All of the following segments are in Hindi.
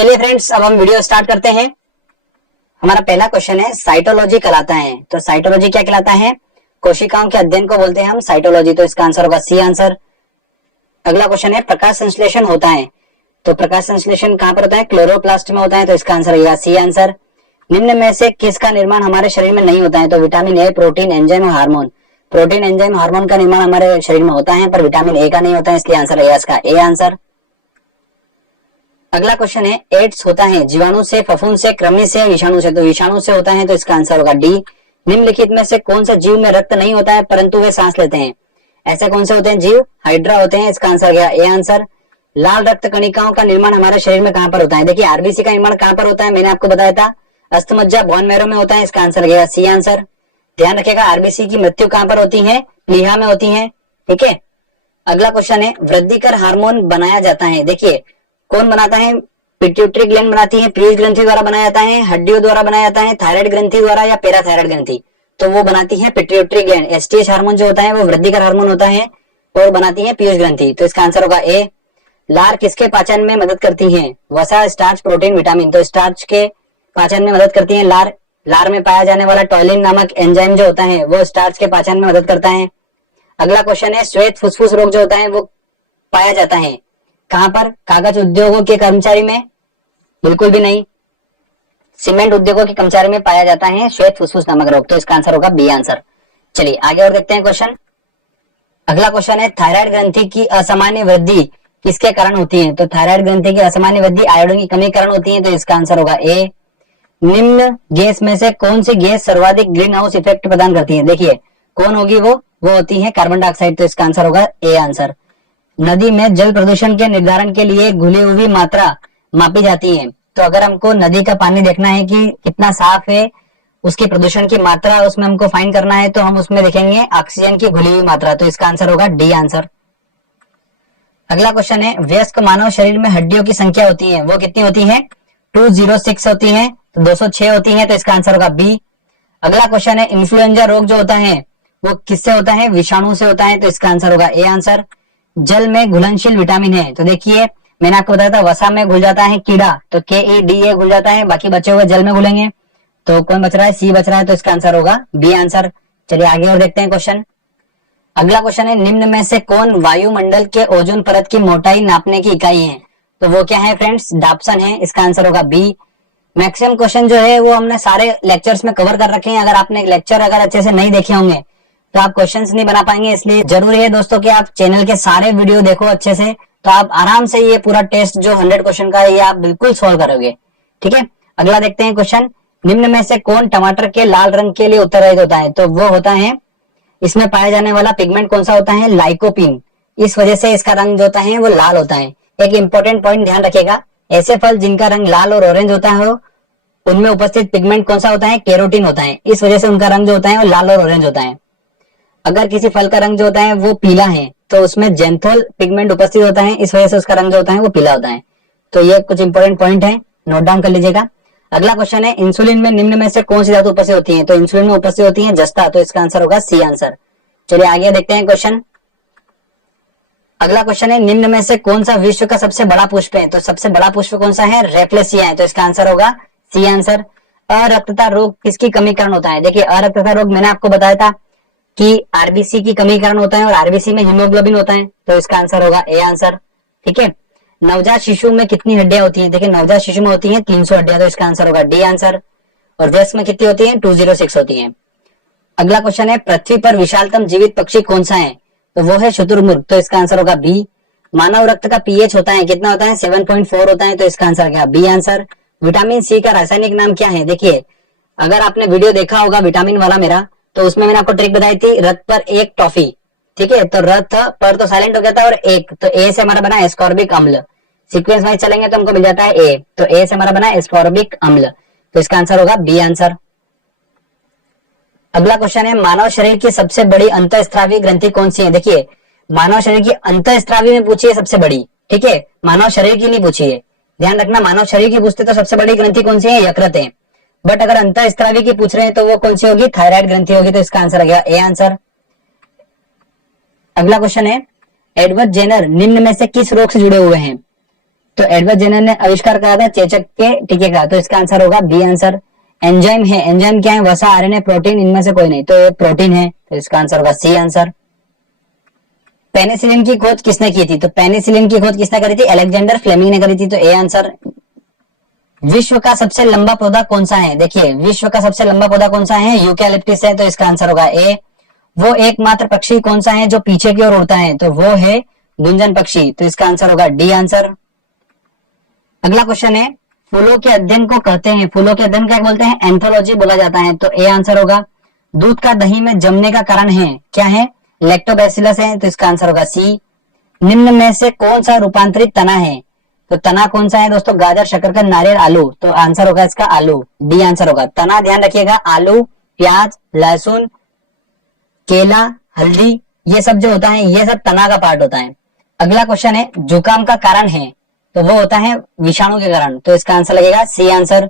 चलिए फ्रेंड्स, अब हम वीडियो स्टार्ट करते हैं। हमारा पहला क्वेश्चन है साइटोलॉजी कहलाता है। तो साइटोलॉजी क्या कहलाता है? कोशिकाओं के अध्ययन को बोलते हैं हम साइटोलॉजी। तो इसका आंसर होगा सी आंसर। अगला क्वेश्चन है प्रकाश संश्लेषण होता है। तो प्रकाश संश्लेषण कहां पर होता है? क्लोरोप्लास्ट में होता है। तो इसका आंसर होगा सी आंसर। निम्न में से किसका निर्माण हमारे शरीर में नहीं होता है? तो विटामिन ए, प्रोटीन, एंजाइम और हार्मोन। प्रोटीन, एंजाइम, हार्मोन का निर्माण हमारे शरीर में होता है, पर विटामिन ए का नहीं होता है, इसलिए आंसर है इसका ए आंसर। अगला क्वेश्चन है एड्स होता है जीवाणु से, फफूंद से, कृमि से, विषाणु से। तो विषाणु से होता है, तो इसका आंसर होगा डी। निम्नलिखित में से कौन से जीव में रक्त नहीं होता है परंतु वे सांस लेते हैं? ऐसे कौन से होते हैं जीव? हाइड्रा होते हैं, इसका आंसर गया ए आंसर। लाल रक्त कणिकाओं का निर्माण हमारे शरीर में कहां पर होता है? देखिए आरबीसी का निर्माण कहां पर होता है, मैंने आपको बताया था अस्थमज्जा बोन मैरो में होता है, इसका आंसर गया सी आंसर। ध्यान रखिएगा आरबीसी की मृत्यु कहां पर होती है? प्लीहा में होती है। ठीक है। अगला क्वेश्चन है वृद्धिकर हार्मोन बनाया जाता है। देखिए कौन बनाता है? पिट्यूटरी ग्लैंड बनाती है, पीयूष ग्रंथि द्वारा बनाया जाता है, हड्डियों द्वारा बनाया जाता है, थायराइड ग्रंथि द्वारा या पैराथायराइड ग्रंथि। तो वो बनाती है पिट्यूटरी ग्लैंड। एसटीएच हार्मोन जो होता है वो वृद्धिकर हार्मोन होता है और बनाती है पीयूष ग्रंथि। तो इसका आंसर होगा ए। लार किसके पाचन में मदद करती है? वसा, स्टार्च, प्रोटीन, विटामिन। तो स्टार्च के पाचन में मदद करती है लार। लार में पाया जाने वाला टॉलिन नामक एंजाइम जो होता है वो स्टार्च के पाचन में मदद करता है। अगला क्वेश्चन है श्वेत फुसफुस रोग जो होता है वो पाया जाता है कहां पर? कागज उद्योगों के कर्मचारी में? बिल्कुल भी नहीं। सीमेंट उद्योगों के कर्मचारी में पाया जाता है श्वेत फुसफुस नामक रोग। तो इसका आंसर होगा बी आंसर। चलिए आगे और देखते हैं क्वेश्चन। अगला क्वेश्चन है थायराइड ग्रंथि की असामान्य वृद्धि किसके कारण होती है? तो थायराइड ग्रंथि की असामान्य वृद्धि आयोडीन की कमी के कारण होती है। तो इसका आंसर होगा ए। निम्न गैस में से कौन सी गैस सर्वाधिक ग्रीन हाउस इफेक्ट प्रदान करती है? देखिए कौन होगी वो होती है कार्बन डाइऑक्साइड। तो इसका आंसर होगा ए आंसर। नदी में जल प्रदूषण के निर्धारण के लिए घुली हुई मात्रा मापी जाती है। तो अगर हमको नदी का पानी देखना है कि कितना साफ है, उसके प्रदूषण की मात्रा उसमें हमको फाइंड करना है, तो हम उसमें देखेंगे ऑक्सीजन की घुली हुई मात्रा। तो इसका आंसर होगा डी आंसर। अगला क्वेश्चन है वयस्क मानव शरीर में हड्डियों की संख्या होती है वो कितनी होती है? 206 होती है। तो 206 होती है। तो इसका आंसर होगा बी। अगला क्वेश्चन है इन्फ्लुएंजा रोग जो होता है वो किससे होता है? विषाणु से होता है। तो इसका आंसर होगा ए आंसर। जल में घुलनशील विटामिन है। तो देखिए मैंने आपको बताया था वसा में घुल जाता है कीड़ा, तो KEDA घुल जाता है, बाकी बचे हुए जल में घुलेंगे। तो कौन बच रहा है? सी बच रहा है। तो इसका आंसर होगा बी आंसर। चलिए आगे और देखते हैं क्वेश्चन। अगला क्वेश्चन है निम्न में से कौन वायुमंडल के ओजोन परत की मोटाई नापने की इकाई है? तो वो क्या है फ्रेंड्स? डाप्सन है। इसका आंसर होगा बी। मैक्सिमम क्वेश्चन जो है वो हमने सारे लेक्चर्स में कवर कर रखे हैं। अगर आपने लेक्चर अच्छे से नहीं देखे होंगे तो आप क्वेश्चंस नहीं बना पाएंगे, इसलिए जरूरी है दोस्तों कि आप चैनल के सारे वीडियो देखो अच्छे से, तो आप आराम से ये पूरा टेस्ट जो 100 क्वेश्चन का है ये आप बिल्कुल सॉल्व करोगे। ठीक है। अगला देखते हैं क्वेश्चन। निम्न में से कौन टमाटर के लाल रंग के लिए उत्तरदायी होता है? तो वो होता है, इसमें पाया जाने वाला पिगमेंट कौन सा होता है? लाइकोपीन। इस वजह से इसका रंग जो होता है वो लाल होता है। एक इंपॉर्टेंट पॉइंट ध्यान रखिएगा, ऐसे फल जिनका रंग लाल और ऑरेंज होता है उनमें उपस्थित पिगमेंट कौन सा होता है? कैरोटीन होता है। इस वजह से उनका रंग जो होता है वो लाल और ऑरेंज होता है। अगर किसी फल का रंग जो होता है वो पीला है तो उसमें जेंथोल पिगमेंट उपस्थित होता है, इस वजह से उसका रंग जो होता है वो पीला होता है। तो ये कुछ इंपॉर्टेंट पॉइंट है, नोट डाउन कर लीजिएगा। अगला क्वेश्चन है इंसुलिन में निम्न में से कौन सी धातु उपस्थित होती है? तो इंसुलिन में उपस्थित होती है जस्ता। तो इसका आंसर होगा सी आंसर। चलिए आगे देखते हैं क्वेश्चन। अगला क्वेश्चन है निम्न में से कौन सा विश्व का सबसे बड़ा पुष्प है? तो सबसे बड़ा पुष्प कौन सा है? रेफलेसिया है। तो इसका आंसर होगा सी आंसर। अरक्तता रोग किसकी कमी कारण होता है? देखिए अरक्तता रोग मैंने आपको बताया था कि आरबीसी की कमी कारण होता है और आरबीसी में हीमोग्लोबिन होता है। तो इसका आंसर होगा ए आंसर। ठीक है। नवजात शिशु में कितनी हड्डियां होती हैं? देखिए नवजात शिशु में होती हैं 300 हड्डियां। तो इसका आंसर होगा डी आंसर। और वयस्क में कितनी होती है? 206 होती है। अगला क्वेश्चन है पृथ्वी पर विशालतम जीवित पक्षी कौन सा है? तो वो है शुतुरमुर्ग। तो इसका आंसर होगा बी। मानव रक्त का पीएच होता है कितना होता है? 7.4 होता है। तो इसका आंसर क्या? B answer. विटामिन सी का रासायनिक नाम क्या है? देखिए अगर आपने वीडियो देखा होगा विटामिन वाला मेरा, तो उसमें मैंने आपको ट्रिक बताई थी, रथ पर एक टॉफी। ठीक है। तो रथ पर तो साइलेंट हो गया था और एक, तो ए से हमारा बना एस्कॉर्बिक अम्ल। सीक्वेंस वाइज चलेंगे तो हमको मिल जाता है ए, तो ए से हमारा बना एस्कॉर्बिक अम्ल। तो इसका आंसर होगा बी आंसर। अगला क्वेश्चन है मानव शरीर की सबसे बड़ी अंतःस्रावी ग्रंथि कौन सी है? देखिए मानव शरीर की अंतःस्रावी में पूछिए सबसे बड़ी। ठीक है। मानव शरीर की नहीं पूछिए, ध्यान रखना। मानव शरीर की पूछते तो सबसे बड़ी ग्रंथि कौन सी है? यकृत है। बट अगर अंतःस्रावी की पूछ रहे हैं तो वो कौन सी होगी? थायराइड ग्रंथि होगी। तो इसका आंसर आ गया ए आंसर। अगला क्वेश्चन है एडवर्ड जेनर निम्न में से किस रोग से जुड़े हुए हैं? तो एडवर्ड जेनर ने आविष्कार करा था चेचक के टीके का, तो इसका आंसर होगा बी आंसर। एंजाइम है, एंजाइम क्या है, वसा, आरएनए, प्रोटीन, इनमें से कोई नहीं, तो ये प्रोटीन है, तो इसका आंसर होगा सी आंसर। पेनिसिलिन की खोज किसने की थी, तो पेनिसिलिन की खोज किसने करी थी, अलेक्जेंडर फ्लेमिंग ने करी थी, तो ए आंसर। विश्व का सबसे लंबा पौधा कौन सा है, देखिए विश्व का सबसे लंबा पौधा कौन सा है, यूकैलिप्टस है, तो इसका आंसर होगा ए। वो एकमात्र पक्षी कौन सा है जो पीछे की ओर उड़ता है, तो वो है गुंजन पक्षी, तो इसका आंसर होगा डी आंसर। अगला क्वेश्चन है, फूलों के अध्ययन को कहते हैं, फूलों के अध्ययन क्या बोलते हैं, एंथोलॉजी बोला जाता है, तो ए आंसर होगा। दूध का दही में जमने का कारण है, क्या है, लैक्टोबैसिलस है, तो इसका आंसर होगा सी। निम्न में से कौन सा रूपांतरित तना है, तो तना कौन सा है दोस्तों, गाजर, शकरकंद, नारियल, आलू, तो आंसर होगा इसका आलू, डी आंसर होगा। तना ध्यान रखिएगा, आलू, प्याज, लहसुन, केला, हल्दी, ये सब जो होता है ये सब तना का पार्ट होता है। अगला क्वेश्चन है, जुकाम का कारण है, तो वो होता है विषाणु के कारण, तो इसका आंसर लगेगा सी आंसर।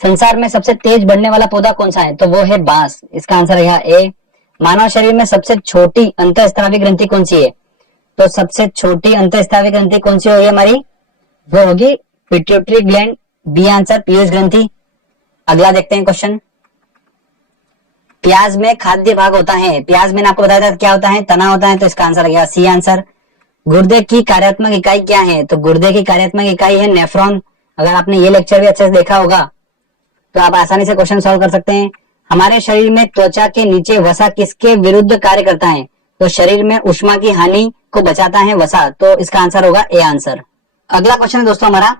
संसार में सबसे तेज बढ़ने वाला पौधा कौन सा है, तो वो है बांस, इसका आंसर है ए। मानव शरीर में सबसे छोटी अंतःस्रावी ग्रंथि कौन सी है, तो सबसे छोटी अंतःस्रावी ग्रंथि कौन सी होगी हमारी, वो होगी पिट्यूटरी ग्लैंड, बी आंसर, पीयूष ग्रंथि। अगला देखते हैं क्वेश्चन, प्याज में खाद्य भाग होता है, प्याज में आपको बताया था क्या होता है, तना होता है, तो इसका आंसर लगेगा सी आंसर। गुर्दे की कार्यात्मक इकाई क्या है, तो गुर्दे की कार्यात्मक इकाई है नेफ्रॉन। अगर आपने ये लेक्चर भी अच्छे से देखा होगा तो आप आसानी से क्वेश्चन सॉल्व कर सकते हैं। हमारे शरीर में त्वचा के नीचे वसा किसके विरुद्ध कार्य करता है, तो शरीर में उष्मा की हानि को बचाता है वसा, तो इसका आंसर होगा ए आंसर। अगला क्वेश्चन है दोस्तों हमारा,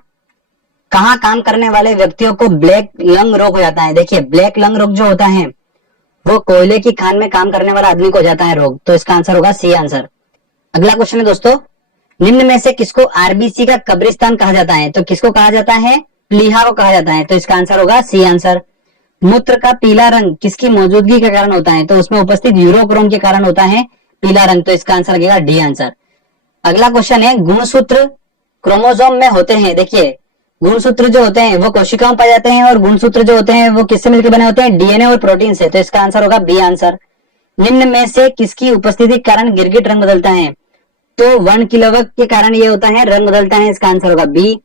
कहाँ काम करने वाले व्यक्तियों को ब्लैक लंग रोग हो जाता है, देखिए ब्लैक लंग रोग जो होता है वो कोयले की खान में काम करने वाला आदमी को हो जाता है रोग, तो इसका आंसर होगा सी आंसर। अगला क्वेश्चन है दोस्तों, निम्न में से किसको आरबीसी का कब्रिस्तान कहा जाता है, तो किसको कहा जाता है, प्लीहा को कहा जाता है, तो इसका आंसर होगा सी आंसर। मूत्र का पीला रंग किसकी मौजूदगी के कारण होता है, तो उसमें उपस्थित यूरोक्रोम के कारण होता है पीला रंग, तो इसका आंसर लगेगा डी आंसर। अगला क्वेश्चन है, गुणसूत्र क्रोमोसोम में होते हैं, देखिए गुणसूत्र जो होते हैं वो कोशिकाओं में पाए जाते हैं और गुणसूत्र जो होते हैं वो किससे मिलकर बने होते हैं, डीएनए और प्रोटीन से, तो इसका आंसर होगा बी आंसर। निम्न में से किसकी उपस्थिति के कारण गिरगिट रंग बदलता है, तो वर्णकिलवक के कारण ये होता है, रंग बदलता है, इसका आंसर होगा बी।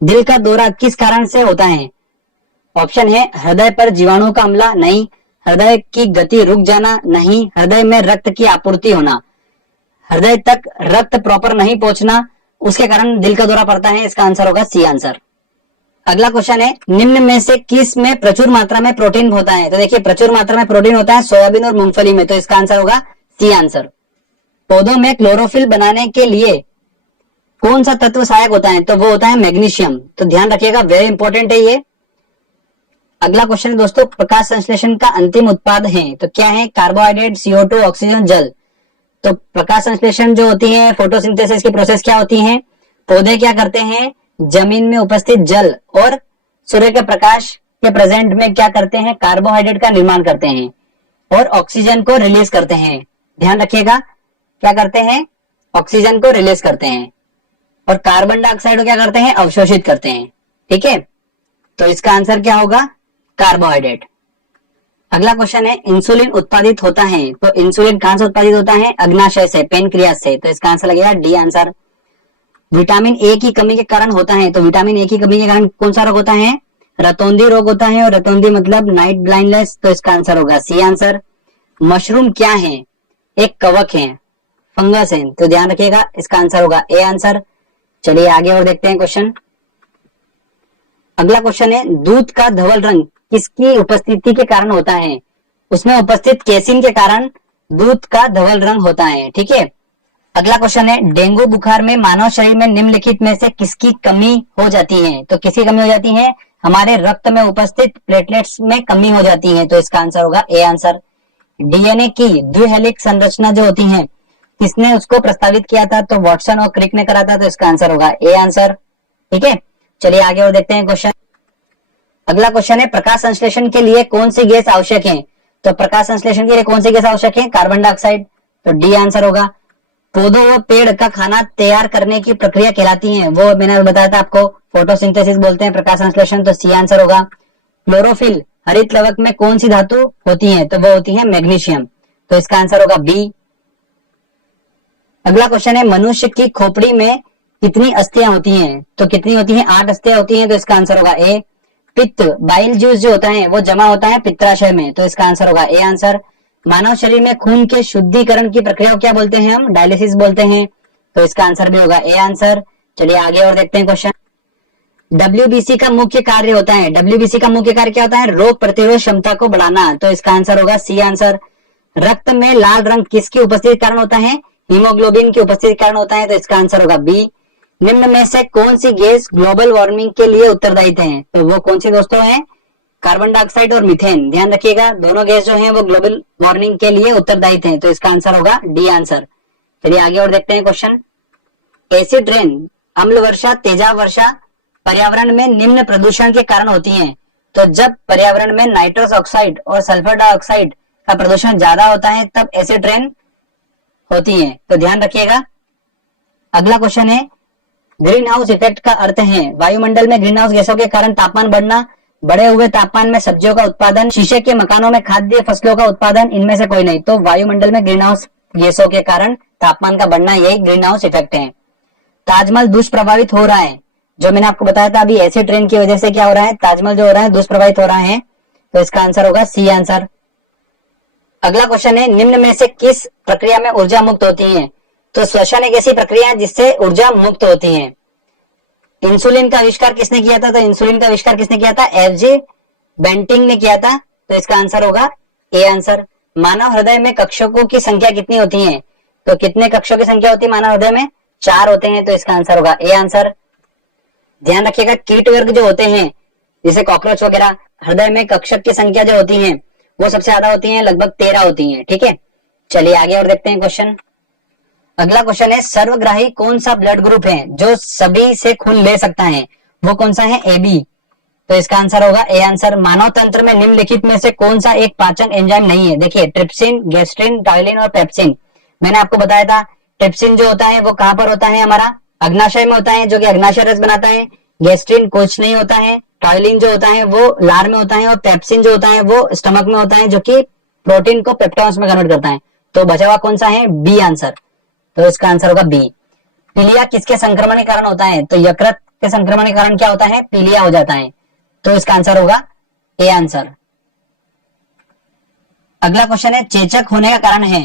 दिल का दौरा किस कारण से होता है, ऑप्शन है हृदय पर जीवाणु का हमला, नहीं, हृदय की गति रुक जाना, नहीं, हृदय में रक्त की आपूर्ति होना, हृदय तक रक्त प्रॉपर नहीं पहुंचना, उसके कारण दिल का दौरा पड़ता है, इसका आंसर होगा सी आंसर। अगला क्वेश्चन है, निम्न में से किस में प्रचुर मात्रा में प्रोटीन होता है, तो देखिए प्रचुर मात्रा में प्रोटीन होता है सोयाबीन और मूंगफली में, तो इसका आंसर होगा सी आंसर। पौधों में क्लोरोफिल बनाने के लिए कौन सा तत्व सहायक होता है, तो वो होता है मैग्नीशियम, तो ध्यान रखिएगा, वेरी इंपॉर्टेंट है ये। अगला क्वेश्चन है दोस्तों, प्रकाश संश्लेषण का अंतिम उत्पाद है, तो क्या है, कार्बोहाइड्रेट, CO2, ऑक्सीजन, जल। तो प्रकाश संश्लेषण जो होती है, फोटोसिंथेसिस की प्रोसेस क्या होती है, पौधे क्या करते हैं, जमीन में उपस्थित जल और सूर्य के प्रकाश के प्रेजेंट में क्या करते हैं, कार्बोहाइड्रेट का निर्माण करते हैं और ऑक्सीजन को रिलीज करते हैं। ध्यान रखिएगा, क्या करते हैं, ऑक्सीजन को रिलीज करते हैं और कार्बन डाइऑक्साइड को क्या करते हैं, अवशोषित करते हैं, ठीक है। तो इसका आंसर क्या होगा, कार्बोहाइड्रेट। अगला क्वेश्चन है, इंसुलिन उत्पादित होता है, तो इंसुलिन कहां से उत्पादित होता है, अग्नाशय से, पेनक्रियास से, तो इसका आंसर लगेगा डी आंसर। विटामिन ए की कमी के कारण होता है, तो विटामिन ए की कमी के कारण कौन सा रोग होता है, रतौंधी रोग होता है, और रतौंधी मतलब नाइट ब्लाइंडनेस, तो इसका आंसर होगा सी आंसर। मशरूम क्या है, एक कवक है, फंगस है, तो ध्यान रखिएगा, इसका आंसर होगा ए आंसर। चलिए आगे और देखते हैं क्वेश्चन। अगला क्वेश्चन है, दूध का धवल रंग किसकी उपस्थिति के कारण होता है, उसमें उपस्थित केसिन के कारण दूध का धवल रंग होता है, ठीक है। अगला क्वेश्चन है, डेंगू बुखार में मानव शरीर में निम्नलिखित में से किसकी कमी हो जाती है, तो किसकी कमी हो जाती है, हमारे रक्त में उपस्थित प्लेटलेट्स में कमी हो जाती है, तो इसका आंसर होगा ए आंसर। डीएनए की द्विहेलिक्स संरचना जो होती है किसने उसको प्रस्तावित किया था, तो वॉटसन और क्रिक ने करा था, तो इसका आंसर होगा ए आंसर, ठीक है। चलिए आगे और देखते हैं क्वेश्चन। अगला क्वेश्चन है, प्रकाश संश्लेषण के लिए कौन सी गैस आवश्यक है, तो प्रकाश संश्लेषण के लिए कौन सी गैस आवश्यक है, कार्बन डाइऑक्साइड, तो डी आंसर होगा। पौधों व पेड़ का खाना तैयार करने की प्रक्रिया कहलाती है, वो मैंने बताया था आपको, फोटोसिंथेसिस बोलते हैं प्रकाश संश्लेषण, तो सी आंसर होगा। क्लोरोफिल हरित लवक में कौन सी धातु होती है, तो वो होती है मैग्नीशियम, तो इसका आंसर होगा बी। अगला क्वेश्चन है, मनुष्य की खोपड़ी में कितनी अस्थियां होती हैं? तो कितनी होती हैं? 8 अस्थियां होती हैं, तो इसका आंसर होगा ए। पित्त, बाइल जूस जो होता है वो जमा होता है पित्ताशय में, तो इसका आंसर होगा ए आंसर। मानव शरीर में खून के शुद्धिकरण की प्रक्रिया को क्या बोलते हैं? हम डायलिसिस बोलते हैं, तो इसका आंसर भी होगा ए आंसर। चलिए आगे और देखते हैं क्वेश्चन। डब्ल्यूबीसी का मुख्य कार्य होता है, डब्ल्यूबीसी का मुख्य कार्य क्या होता है? रोग प्रतिरोध क्षमता को बढ़ाना, तो इसका आंसर होगा सी आंसर। रक्त में लाल रंग किसकी उपस्थिति के कारण होता है? हीमोग्लोबिन की उपस्थिति के कारण होता है, तो इसका आंसर होगा बी। निम्न में से कौन सी गैस ग्लोबल वार्मिंग के लिए उत्तरदायी है? तो वो कौन सी दोस्तों है? कार्बन डाइऑक्साइड और मीथेन। ध्यान रखिएगा, दोनों गैस जो है वो ग्लोबल वार्मिंग के लिए उत्तरदायी है, तो इसका आंसर होगा डी आंसर। चलिए आगे और देखते हैं क्वेश्चन। एसिड रेन, अम्ल वर्षा, तेजाब वर्षा पर्यावरण में निम्न प्रदूषण के कारण होती हैं। तो जब पर्यावरण में नाइट्रस ऑक्साइड और सल्फर डाइऑक्साइड का प्रदूषण ज्यादा होता है तब एसिड रेन होती है, तो ध्यान रखिएगा। अगला क्वेश्चन है, ग्रीन हाउस इफेक्ट का अर्थ है वायुमंडल में ग्रीन हाउस गैसों के कारण तापमान बढ़ना, बढ़े हुए तापमान में सब्जियों का उत्पादन, शीशे के मकानों में खाद्य फसलों का उत्पादन, इनमें से कोई नहीं। तो वायुमंडल में ग्रीन हाउस गैसों के कारण तापमान का बढ़ना, यही ग्रीन हाउस इफेक्ट है। ताजमहल दुष्प्रभावित हो रहा है, जो मैंने आपको बताया था अभी एसिड रेन की वजह से क्या हो रहा है? ताजमहल जो हो रहा है दुष्प्रभावित हो रहा है, तो इसका आंसर होगा सी आंसर। अगला क्वेश्चन है, निम्न में से किस प्रक्रिया में ऊर्जा मुक्त होती है? तो श्वसन एक ऐसी प्रक्रिया है जिससे ऊर्जा मुक्त होती है। इंसुलिन का आविष्कार किसने किया था? तो इंसुलिन का आविष्कार किसने किया था? एफ.जे. बेंटिंग ने किया था, तो इसका आंसर होगा ए आंसर। मानव हृदय में कक्षकों की संख्या कितनी होती है? तो कितने कक्षों की संख्या होती है मानव हृदय में? 4 होते हैं, तो इसका आंसर होगा ए आंसर। ध्यान रखिएगा, कीट वर्ग जो होते हैं जैसे कॉकरोच वगैरह, हृदय में कक्षक की संख्या जो होती है वो सबसे ज्यादा होती है, लगभग 13 होती है। ठीक है, चलिए आगे और देखते हैं क्वेश्चन। अगला क्वेश्चन है, सर्वग्राही कौन सा ब्लड ग्रुप है जो सभी से खून ले सकता है? वो कौन सा है? ए बी, तो इसका आंसर होगा ए आंसर। मानव तंत्र में निम्नलिखित में से कौन सा एक पाचन एंजाइम नहीं है? देखिए, ट्रिप्सिन, गैस्ट्रिन, टाइलिन और पेप्सिन। मैंने आपको बताया था ट्रिप्सिन जो होता है वो कहां पर होता है? हमारा अग्नाशय में होता है, जो कि अग्नाशय रस बनाता है। गैस्ट्रिन कुछ नहीं होता है, टाइलिन जो होता है वो लार में होता है, और पेप्सिन जो होता है वो स्टमक में होता है, जो कि प्रोटीन को पेप्टॉन्स में कन्वर्ट करता है। तो बचा हुआ कौन सा है? बी आंसर, तो इसका आंसर होगा बी। पीलिया किसके संक्रमण के कारण होता है? तो यकृत के संक्रमण के कारण क्या होता है? पीलिया हो जाता है, तो इसका आंसर होगा ए आंसर। अगला क्वेश्चन है, चेचक होने का कारण है?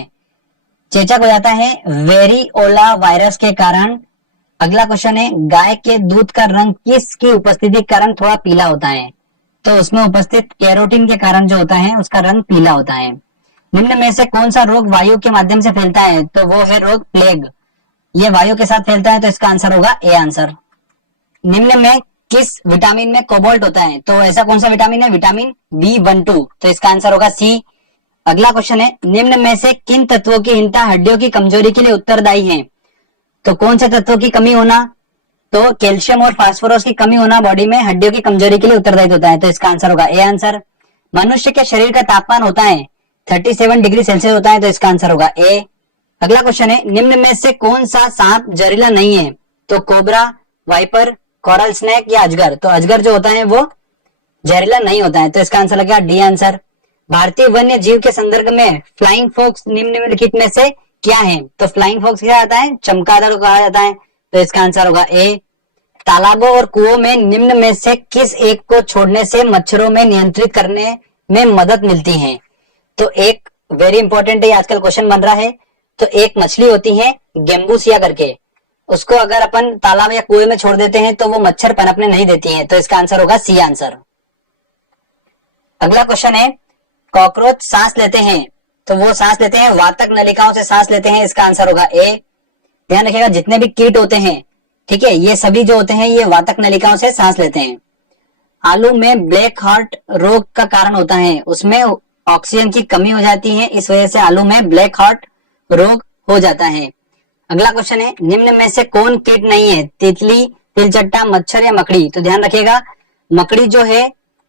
चेचक हो जाता है वेरिओला वायरस के कारण। अगला क्वेश्चन है, गाय के दूध का रंग किसकी उपस्थिति के कारण थोड़ा पीला होता है? तो उसमें उपस्थित कैरोटीन के कारण जो होता है उसका रंग पीला होता है। निम्न में से कौन सा रोग वायु के माध्यम से फैलता है? तो वो है रोग प्लेग, ये वायु के साथ फैलता है, तो इसका आंसर होगा ए आंसर। निम्न में किस विटामिन में कोबाल्ट होता है? तो ऐसा कौन सा विटामिन है? विटामिन B12, तो इसका आंसर होगा सी। अगला क्वेश्चन है, निम्न में से किन तत्वों की हीनता हड्डियों की कमजोरी के लिए उत्तरदायी है? तो कौन से तत्वों की कमी होना? तो कैल्शियम और फास्फोरस की कमी होना बॉडी में हड्डियों की कमजोरी के लिए उत्तरदायी होता है, तो इसका आंसर होगा ए आंसर। मनुष्य के शरीर का तापमान होता है 37 डिग्री सेल्सियस होता है, तो इसका आंसर होगा ए। अगला क्वेश्चन है, निम्न में से कौन सा सांप जहरीला नहीं है? तो कोबरा, वाइपर, कोरल स्नेक या अजगर? तो अजगर जो होता है वो जहरीला नहीं होता है, तो इसका आंसर लगेगा डी आंसर। भारतीय वन्य जीव के संदर्भ में फ्लाइंग फॉक्स निम्नलिखित में से क्या है? तो फ्लाइंग फॉक्स क्या आता है? चमगादड़ को कहा जाता है, तो इसका आंसर होगा ए। तालाबों और कुओं में निम्न में से किस एक को छोड़ने से मच्छरों में नियंत्रित करने में मदद मिलती है? तो एक वेरी इंपॉर्टेंट है, आजकल क्वेश्चन बन रहा है। तो एक मछली होती है गेम्बूसिया करके, उसको अगर अपन तालाब या कुएं में छोड़ देते हैं तो वो मच्छर पनपने नहीं देती है, तो इसका आंसर होगा सी आंसर। अगला क्वेश्चन है, कॉकरोच सांस लेते हैं, तो वो सांस लेते हैं वातक नलिकाओं से सांस लेते हैं, इसका आंसर होगा ए। ध्यान रखिएगा, जितने भी कीट होते हैं, ठीक है, ये सभी जो होते हैं ये वातक नलिकाओं से सांस लेते हैं। आलू में ब्लैक हार्ट रोग का कारण होता है, उसमें ऑक्सीजन की कमी हो जाती है, इस वजह से आलू में ब्लैक हार्ट रोग हो जाता है। अगला क्वेश्चन है, निम्न में से कौन कीट नहीं है? तितली, तिलचट्टा, मच्छर या मकड़ी? तो ध्यान रखिएगा, मकड़ी जो है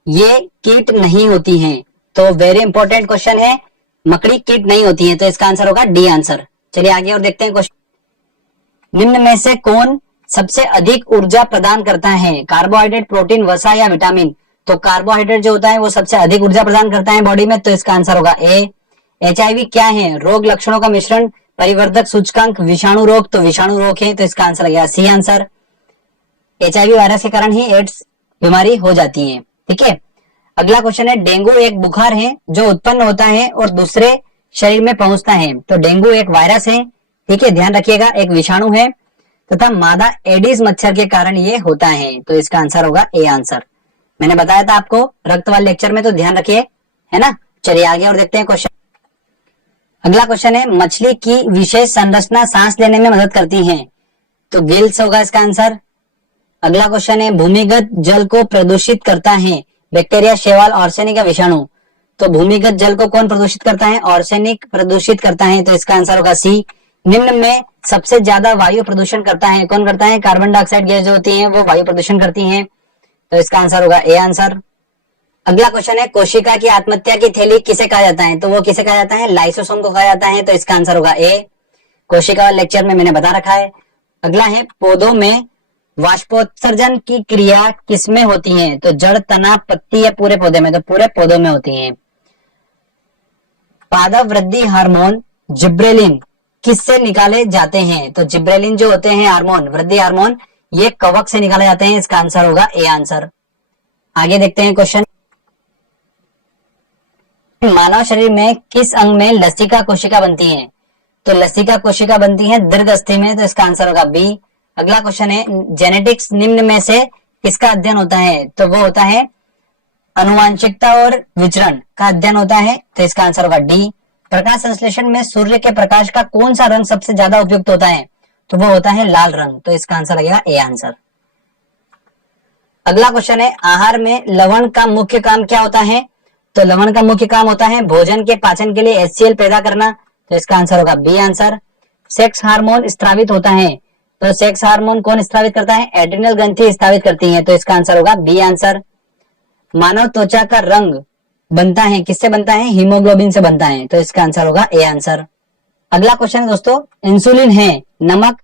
ये कीट नहीं होती है, तो वेरी इंपॉर्टेंट क्वेश्चन है, मकड़ी कीट नहीं होती है, तो इसका आंसर होगा डी आंसर। चलिए आगे और देखते हैं क्वेश्चन। निम्न में से कौन सबसे अधिक ऊर्जा प्रदान करता है? कार्बोहाइड्रेट, प्रोटीन, वसा या विटामिन? तो कार्बोहाइड्रेट जो होता है वो सबसे अधिक ऊर्जा प्रदान करता है बॉडी में, तो इसका आंसर होगा ए। HIV क्या है? रोग लक्षणों का मिश्रण परिवर्धक सूचकांक विषाणु रोग, तो विषाणु रोग है, तो इसका आंसर आ गया सी आंसर। HIV वायरस के कारण ही एड्स बीमारी हो जाती है। ठीक है, अगला क्वेश्चन है, डेंगू एक बुखार है जो उत्पन्न होता है और दूसरे शरीर में पहुंचता है। तो डेंगू एक वायरस है, ठीक है, ध्यान रखिएगा, एक विषाणु है तथा मादा एडिस मच्छर के कारण ये होता है। तो इसका आंसर होगा ए आंसर। मैंने बताया था आपको रक्त वाले लेक्चर में, तो ध्यान रखिए, है ना। चलिए आगे और देखते हैं क्वेश्चन। अगला क्वेश्चन है, मछली की विशेष संरचना सांस लेने में मदद करती है। तो गिल्स होगा इसका आंसर। अगला क्वेश्चन है, भूमिगत जल को प्रदूषित करता है बैक्टीरिया, शैवाल, आर्सेनिक या विषाणु। तो भूमिगत जल को कौन प्रदूषित करता है? आर्सेनिक प्रदूषित करता है, तो इसका आंसर होगा सी। निम्न में सबसे ज्यादा वायु प्रदूषण करता है कौन करता है? कार्बन डाइऑक्साइड गैस जो होती है वो वायु प्रदूषण करती है, तो इसका आंसर होगा ए आंसर। अगला क्वेश्चन है, कोशिका की आत्महत्या की थैली किसे कहा जाता है? तो वो किसे कहा जाता है? लाइसोसोम को कहा जाता है, तो इसका आंसर होगा ए। कोशिका वाले लेक्चर में मैंने बता रखा है। अगला है, पौधों में वाष्पोत्सर्जन की क्रिया किसमें होती है? तो जड़, तना, पत्ती या पूरे पौधे में? तो पूरे पौधों में होती है। पादप वृद्धि हार्मोन जिब्रेलिन किससे निकाले जाते हैं? तो जिब्रेलिन जो होते हैं हार्मोन, वृद्धि हार्मोन, ये कवक से निकाले जाते हैं, इसका आंसर होगा ए आंसर। आगे देखते हैं क्वेश्चन। मानव शरीर में किस अंग में लसिका कोशिका बनती है? तो लसिका कोशिका बनती है दीर्घ अस्थि में, तो इसका आंसर होगा बी। अगला क्वेश्चन है, जेनेटिक्स निम्न में से किसका अध्ययन होता है? तो वो होता है अनुवांशिकता और विचरण का अध्ययन होता है, तो इसका आंसर होगा डी। प्रकाश संश्लेषण में सूर्य के प्रकाश का कौन सा रंग सबसे ज्यादा उपयुक्त होता है? तो वो होता है लाल रंग, तो इसका आंसर लगेगा ए आंसर। अगला क्वेश्चन है, आहार में लवण का मुख्य काम क्या होता है? तो लवण का मुख्य काम होता है भोजन के पाचन के लिए HCl पैदा करना, तो इसका आंसर होगा बी आंसर। सेक्स हार्मोन स्रावित होता है, तो सेक्स हार्मोन कौन स्रावित करता है? एड्रिनल ग्रंथि स्रावित करती है, तो इसका आंसर होगा बी आंसर। मानव त्वचा का रंग बनता है किससे बनता है? हीमोग्लोबिन से बनता है, तो इसका आंसर होगा ए आंसर। अगला क्वेश्चन है दोस्तों, इंसुलिन है नमक